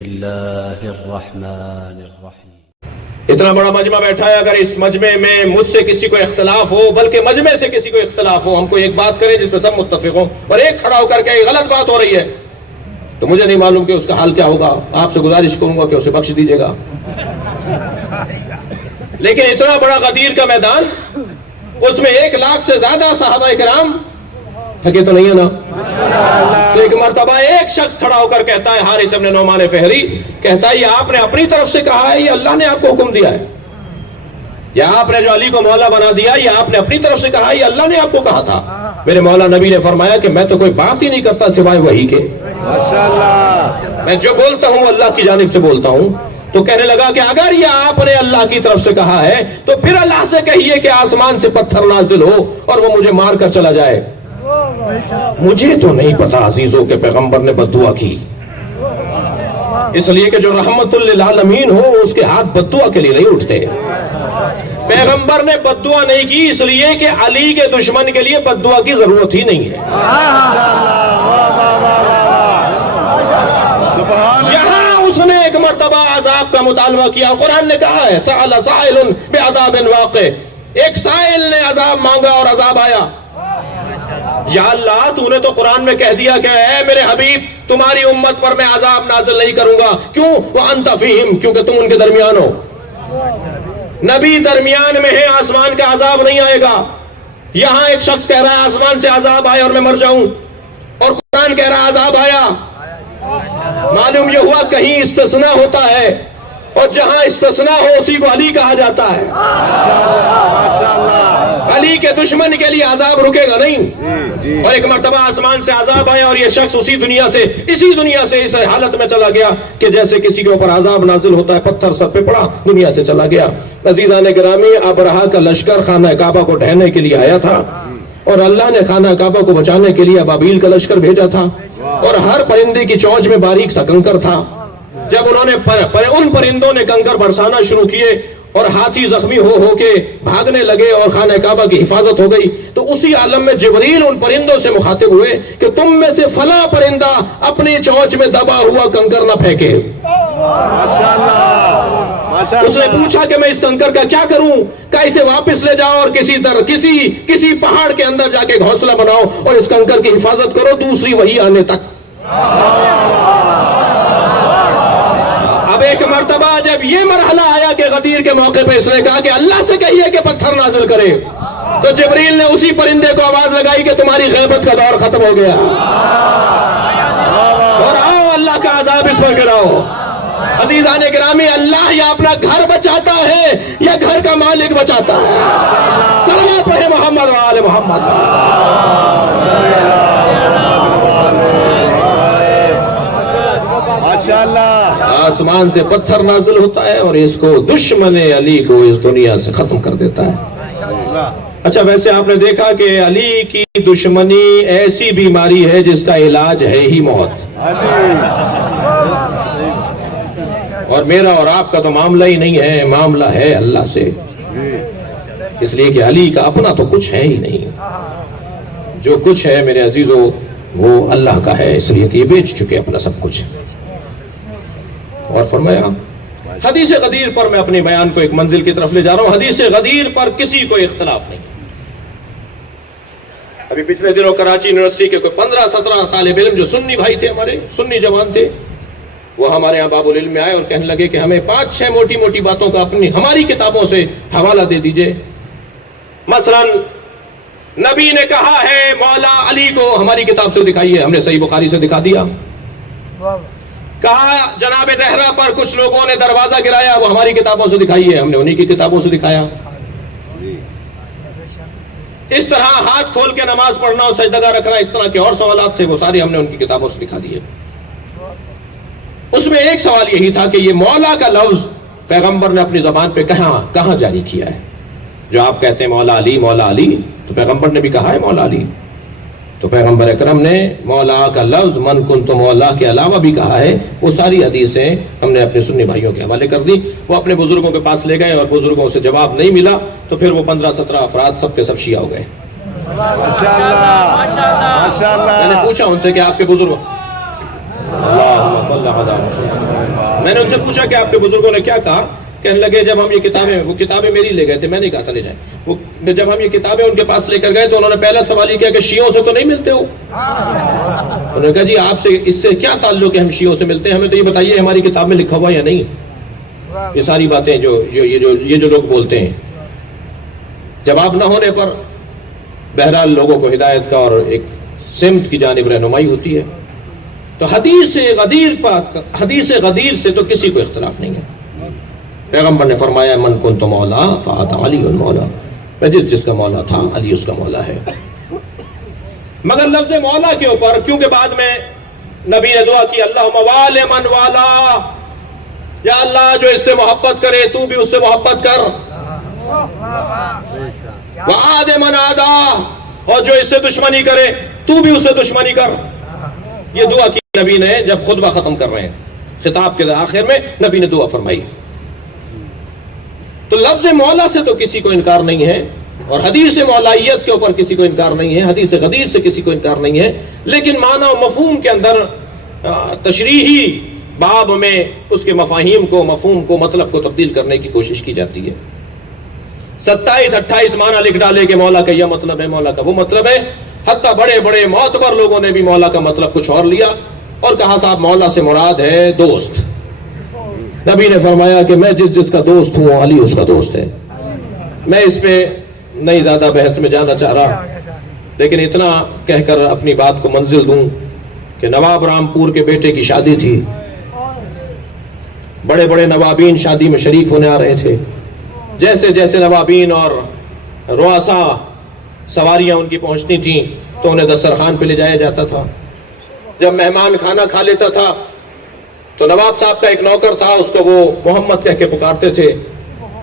اللہ الرحمن الرحیم۔ اتنا بڑا مجمع بیٹھا ہے، اگر اس مجمع میں مجھ سے کسی کو اختلاف ہو، بلکہ مجمع سے کسی کو اختلاف ہو، ہم کو ایک بات کریں جس پہ سب متفق ہوں، اور ایک کھڑا ہو کر کے غلط بات ہو رہی ہے، تو مجھے نہیں معلوم کہ اس کا حال کیا ہوگا۔ آپ سے گزارش کروں گا کہ اسے بخش دیجیے گا۔ لیکن اتنا بڑا غدیر کا میدان، اس میں 1,00,000 سے زیادہ صحابہ کرام تھکے تو نہیں ہے نا؟ تو ایک مرتبہ ایک شخص کھڑا ہو کر کہتا ہے، حارث ابن نعمان فہری کہتا ہے، یہ آپ نے اپنی طرف سے کہا ہے یا اللہ نے آپ کو حکم دیا ہے؟ یا آپ نے جو علی کو مولا بنا دیا، یہ آپ نے اپنی طرف سے کہا ہے یا اللہ نے آپ کو کہا تھا؟ میرے مولا نبی نے فرمایا کہ میں تو کوئی بات ہی نہیں کرتا سوائے وحی کے، میں جو بولتا ہوں اللہ کی جانب سے بولتا ہوں۔ تو کہنے لگا کہ اگر یہ آپ نے اللہ کی طرف سے کہا ہے تو پھر اللہ سے کہیے کہ آسمان سے پتھر نازل ہو اور وہ مجھے مار کر چلا جائے۔ مجھے تو نہیں پتا عزیزوں کے پیغمبر نے بد دعا کی، اس لیے کہ جو رحمت للعالمین ہو اس کے ہاتھ بد دعا کے لیے نہیں اٹھتے۔ پیغمبر نے بد دعا نہیں کی اس لیے کہ علی کے دشمن کے لیے بد دعا کی ضرورت ہی نہیں ہے۔ یہاں اس نے ایک مرتبہ عذاب کا مطالبہ کیا، قرآن نے کہا ہے سأل سائل بعذاب واقع، ایک سائل نے عذاب مانگا اور عذاب آیا۔ یا اللہ تو نے تو قرآن میں کہہ دیا کہ اے میرے حبیب تمہاری امت پر میں عذاب نازل نہیں کروں گا، کیوں؟ وَأَنْتَ فِيهِمْ، کیونکہ تم ان کے درمیان ہو۔ نبی درمیان میں ہے، آسمان کا عذاب نہیں آئے گا۔ یہاں ایک شخص کہہ رہا ہے آسمان سے عذاب آیا اور میں مر جاؤں، اور قرآن کہہ رہا ہے عذاب آیا۔ معلوم یہ ہوا کہیں استثناء ہوتا ہے، اور جہاں استثناء ہو اسی کو علی کہا جاتا ہے۔ علی کے دشمن کے لیے عذاب رکے گا نہیں۔ اور ایک مرتبہ آسمان سے عذاب آیا اور یہ شخص اسی دنیا سے اس حالت میں چلا گیا کہ جیسے کسی کے اوپر عذاب نازل ہوتا ہے، پتھر سر پہ پڑا، دنیا سے چلا گیا۔ عزیزان گرامی، ابرہہ کا لشکر خانہ کعبہ کو ڈھہنے کے لیے آیا تھا، اور اللہ نے خانہ کعبہ کو بچانے کے لیے ابابیل کا لشکر بھیجا تھا، اور ہر پرندے کی چونچ میں باریک سا کنکر تھا۔ جب انہوں نے ان پرندوں نے کنکر برسانا شروع کیے اور ہاتھی زخمی ہو کے بھاگنے لگے اور خانہ کعبہ کی حفاظت ہو گئی، تو اسی عالم میں جبریل ان پرندوں سے مخاطب ہوئے کہ تم میں سے فلاں پرندہ اپنی چونچ میں دبا ہوا کنکر نہ پھینکے۔ اس نے پوچھا کہ میں اس کنکر کا کیا کروں؟ کہ اسے واپس لے جاؤ اور کسی پہاڑ کے اندر جا کے گھونسلہ بناؤ اور اس کنکر کی حفاظت کرو دوسری وحی آنے تک۔ اب ایک مرتبہ جب یہ مرحلہ آیا کہ غدیر کے موقع پہ اس نے کہا کہ اللہ سے کہیے کہ پتھر نازل کرے، تو جبریل نے اسی پرندے کو آواز لگائی کہ تمہاری غیبت کا دور ختم ہو گیا، اور آؤ اللہ کا عذاب اس پر گراؤ۔ عزیزان گرامی، اللہ یا اپنا گھر بچاتا ہے یا گھر کا مالک بچاتا ہے؟ صلوات پڑھے محمد و آل محمد۔ آسمان سے پتھر نازل ہوتا ہے اور اس کو دشمن علی کو اس دنیا سے ختم کر دیتا ہے۔ اچھا، ویسے آپ نے دیکھا کہ علی کی دشمنی ایسی بیماری ہے جس کا علاج ہے ہی موت، اور میرا اور آپ کا تو معاملہ ہی نہیں ہے، معاملہ ہے اللہ سے، اس لیے کہ علی کا اپنا تو کچھ ہے ہی نہیں۔ جو کچھ ہے میرے عزیزوں وہ اللہ کا ہے، اس لیے کہ یہ بیچ چکے اپنا سب کچھ۔ اور فرمایا حدیث غدیر پر میں اپنی بیان کو ایک منزل کی طرف لے جا رہا ہوں۔ حدیث غدیر پر کسی کو اختلاف نہیں۔ ابھی پچھلے دنوں کراچی یونیورسٹی کے کوئی 15-17 طالب علم جو سنی بھائی تھے، ہمارے سنی جوان تھے، وہ ہمارے یہاں باب العلم میں آئے اور کہنے لگے کہ ہمیں 5-6 موٹی موٹی باتوں کا ہماری کتابوں سے حوالہ دے دیجئے۔ مثلا نبی نے کہا ہے مولا علی کو، ہماری کتاب سے دکھائیے۔ ہم نے صحیح بخاری سے دکھا دیا۔ کہا جناب زہرا پر کچھ لوگوں نے دروازہ گرایا، وہ ہماری کتابوں سے دکھائیے۔ ہم نے انہی کی کتابوں سے دکھایا۔ اس طرح ہاتھ کھول کے نماز پڑھنا اور سجدہ رکھنا، اس طرح کے اور سوالات تھے، وہ سارے ہم نے ان کی کتابوں سے دکھا دیے۔ اس میں ایک سوال یہی تھا کہ یہ مولا کا لفظ پیغمبر نے اپنی زبان پہ کہاں جاری کیا ہے؟ جو آپ کہتے ہیں مولا علی، تو پیغمبر نے بھی کہا ہے مولا علی۔ تو پیغمبر اکرم نے مولا کا لفظ من کنت مولا کے علاوہ بھی کہا ہے۔ وہ ساری حدیثیں ہم نے اپنے سنی بھائیوں کے حوالے کر دی۔ وہ اپنے بزرگوں کے پاس لے گئے اور بزرگوں سے جواب نہیں ملا، تو پھر وہ 15-17 افراد سب کے سب شیعہ ہو گئے۔ میں نے پوچھا ان سے کہ آپ کے بزرگ، اللہم صلی اللہ علیہ وسلم، میں نے ان سے پوچھا کہ آپ کے بزرگوں نے کیا کہا؟ کہنے لگے جب ہم یہ کتابیں، وہ کتابیں میری لے گئے تھے، میں نہیں کہا تھا لے جائیں، وہ جب ہم یہ کتابیں ان کے پاس لے کر گئے تو انہوں نے پہلا سوال یہ کیا کہ شیعوں سے تو نہیں ملتے ہو؟ انہوں نے کہا جی آپ سے اس سے کیا تعلق ہے ہم شیعوں سے ملتے ہیں، ہمیں تو یہ بتائیے ہماری کتاب میں لکھا ہوا یا نہیں۔ یہ ساری باتیں جو لوگ بولتے ہیں، جواب نہ ہونے پر بہرحال لوگوں کو ہدایت کا اور ایک سمت کی جانب رہنمائی ہوتی ہے۔ تو حدیث غدیر سے تو کسی کو اختلاف نہیں ہے۔ پیغمبر نے فرمایا من کنت مولا فأنت علی مولا، میں جس کا مولا تھا علی اس کا مولا ہے۔ مگر لفظ مولا کے اوپر کیونکہ بعد میں نبی نے دعا کی اللہم والی من والا، یا اللہ جو اس سے محبت کرے تو بھی اس سے محبت کر، وعاد من عادا، اور جو اس سے دشمنی کرے تو بھی اس سے دشمنی کر۔ یہ دعا کی نبی نے جب خطبہ ختم کر رہے ہیں، خطاب کے آخر میں نبی نے دعا فرمائی۔ تو لفظ مولا سے تو کسی کو انکار نہیں ہے، اور حدیث مولائیت کے اوپر کسی کو انکار نہیں ہے، حدیث غدیر سے کسی کو انکار نہیں ہے، لیکن معنی و مفہوم کے اندر تشریحی باب میں اس کے مفاہیم کو، مفہوم کو، مطلب کو تبدیل کرنے کی کوشش کی جاتی ہے۔ 27-28 معنی لکھ ڈالے کہ مولا کا یہ مطلب ہے، مولا کا وہ مطلب ہے، حتیٰ بڑے بڑے معتبر لوگوں نے بھی مولا کا مطلب کچھ اور لیا اور کہا صاحب مولا سے مراد ہے دوست۔ نبی نے فرمایا کہ میں جس کا دوست ہوں علی اس کا دوست ہے۔ میں اس پہ نہیں زیادہ بحث میں جانا چاہ رہا، لیکن اتنا کہہ کر اپنی بات کو منزل دوں کہ نواب رامپور کے بیٹے کی شادی تھی، بڑے بڑے نوابین شادی میں شریک ہونے آ رہے تھے۔ جیسے جیسے نوابین اور رؤسا سواریاں ان کی پہنچتی تھیں تو انہیں دسترخوان پہ لے جایا جاتا تھا۔ جب مہمان کھانا کھا لیتا تھا تو نواب صاحب کا ایک نوکر تھا، اس کو وہ محمد کہہ کے پکارتے تھے،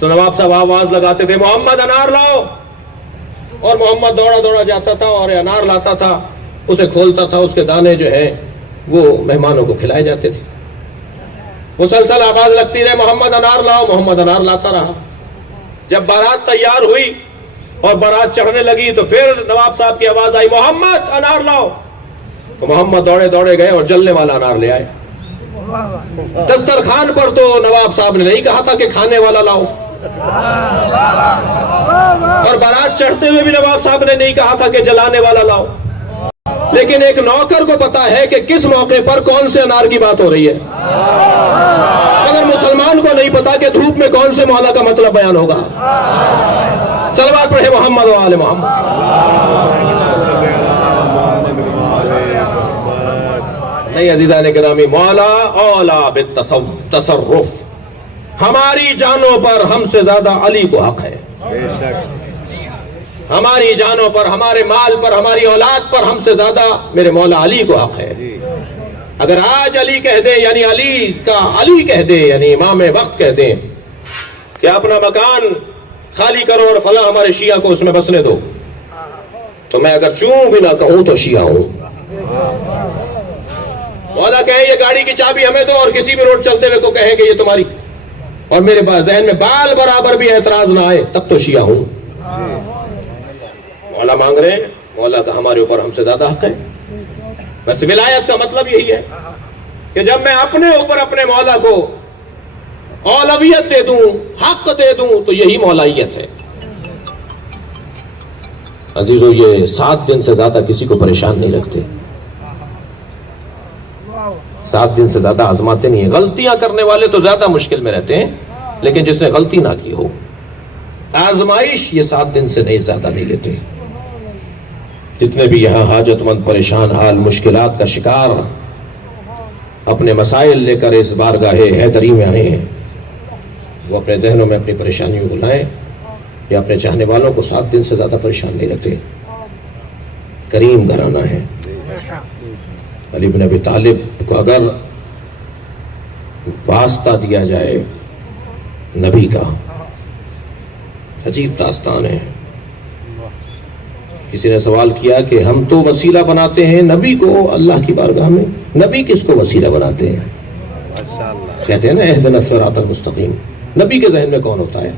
تو نواب صاحب آواز لگاتے تھے محمد انار لاؤ، اور محمد دوڑا دوڑا جاتا تھا اور انار لاتا تھا، اسے کھولتا تھا، اس کے دانے جو ہیں وہ مہمانوں کو کھلائے جاتے تھے۔ مسلسل آواز لگتی رہے محمد انار لاؤ، محمد انار لاتا رہا۔ جب بارات تیار ہوئی اور بارات چڑھنے لگی تو پھر نواب صاحب کی آواز آئی محمد انار لاؤ، تو محمد دوڑے دوڑے گئے اور جلنے والا انار لے آئے۔ دسترخوان پر تو نواب صاحب نے نہیں کہا تھا کہ کھانے والا لاؤ، اور بارات چڑھتے ہوئے بھی نواب صاحب نے نہیں کہا تھا کہ جلانے والا لاؤ، لیکن ایک نوکر کو پتا ہے کہ کس موقع پر کون سے انار کی بات ہو رہی ہے، مگر مسلمان کو نہیں پتا کہ دھوپ میں کون سے مولا کا مطلب بیان ہوگا۔ صلوات پڑھے محمد و آل محمد۔ نہیں عزیزان گرامی، مولا اولا بالتصرف، ہماری جانوں پر ہم سے زیادہ علی کو حق ہے، ہماری جانوں پر، ہمارے مال پر، ہماری اولاد پر ہم سے زیادہ میرے مولا علی کو حق ہے۔ اگر آج علی کہہ دیں، یعنی علی کہہ دیں، یعنی امام وقت کہہ دیں کہ اپنا مکان خالی کرو اور فلاں ہمارے شیعہ کو اس میں بسنے دو، تو میں اگر چوں بھی نہ کہوں تو شیعہ ہوں۔ مولا کہے یہ گاڑی کی چابی ہمیں دو، اور کسی بھی روڈ چلتے ہوئے کو کہے کہ یہ تمہاری، اور میرے ذہن میں بال برابر بھی اعتراض نہ آئے، تب تو شیعہ ہوں۔ مولا مانگ رہے ہیں، مولا کا ہمارے اوپر ہم سے زیادہ حق ہے۔ بس ولایت کا مطلب یہی ہے کہ جب میں اپنے اوپر اپنے مولا کو اولویت دے دوں، حق دے دوں، تو یہی مولائیت ہے۔ عزیزو، یہ 7 دن سے زیادہ کسی کو پریشان نہیں رکھتے، 7 دن سے زیادہ آزماتے نہیں ہیں۔ غلطیاں کرنے والے تو زیادہ مشکل میں رہتے ہیں، لیکن جس نے غلطی نہ کی ہو، آزمائش یہ 7 دن سے زیادہ نہیں لیتے۔ جتنے بھی یہاں حاجت مند، پریشان حال، مشکلات کا شکار، اپنے مسائل لے کر اس بارگاہ حیدری میں آئے ہیں، وہ اپنے ذہنوں میں اپنی پریشانیوں کو لائیں، یا اپنے چاہنے والوں کو 7 دن سے زیادہ پریشان نہیں رکھتے۔ کریم گھرانہ ہے۔ علی بن ابی طالب کو اگر واسطہ دیا جائے نبی کا، عجیب داستان ہے۔ کسی نے سوال کیا کہ ہم تو وسیلہ بناتے ہیں نبی کو اللہ کی بارگاہ میں، نبی کس کو وسیلہ بناتے ہیں؟ کہتے ہیں نا اہدنا الصراط المستقیم، نبی کے ذہن میں کون ہوتا ہے؟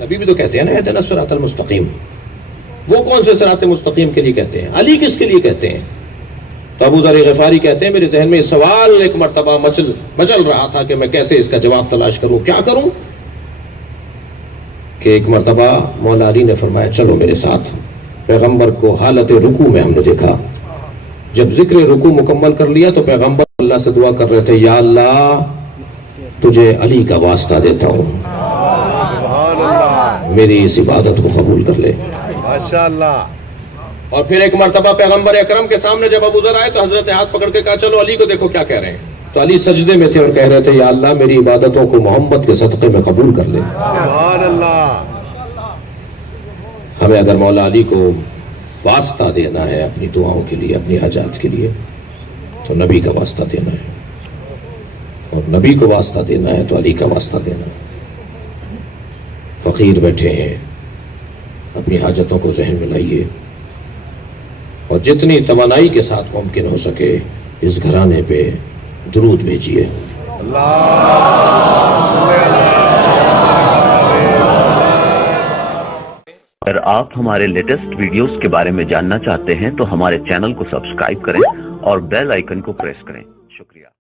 نبی بھی تو کہتے ہیں نا اہدنا الصراط المستقیم، وہ کون سے صراط مستقیم کے لیے کہتے ہیں؟ علی کس کے لیے کہتے ہیں؟ تو ابو ذر غفاری کہتے ہیں میرے ذہن میں یہ سوال ایک مرتبہ مچل رہا تھا کہ میں کیسے اس کا جواب تلاش کروں، کیا کروں، کہ ایک مرتبہ مولا علی نے فرمایا چلو میرے ساتھ۔ پیغمبر کو حالت رکوع میں ہم نے دیکھا، جب ذکر رکوع مکمل کر لیا تو پیغمبر اللہ سے دعا کر رہے تھے، یا اللہ تجھے علی کا واسطہ دیتا ہوں، میری اس عبادت کو قبول کر لے۔ ماشاءاللہ۔ اور پھر ایک مرتبہ پیغمبر اکرم کے سامنے جب ابو ذر آئے تو حضرت ہاتھ پکڑ کے کہا چلو علی کو دیکھو کیا کہہ رہے ہیں، تو علی سجدے میں تھے اور کہہ رہے تھے یا اللہ میری عبادتوں کو محمد کے صدقے میں قبول کر لے۔ سبحان اللہ۔ ہمیں اگر مولا علی کو واسطہ دینا ہے اپنی دعاؤں کے لیے، اپنی حاجات کے لیے، تو نبی کا واسطہ دینا ہے، اور نبی کو واسطہ دینا ہے تو علی کا واسطہ دینا ہے۔ فقیر بیٹھے ہیں، اپنی حاجتوں کو ذہن میں لائیے، اور جتنی توانائی کے ساتھ ممکن ہو سکے اس گھرانے پہ درود بھیجیے۔ اگر آپ ہمارے لیٹسٹ ویڈیوز کے بارے میں جاننا چاہتے ہیں تو ہمارے چینل کو سبسکرائب کریں اور بیل آئیکن کو پریس کریں۔ شکریہ۔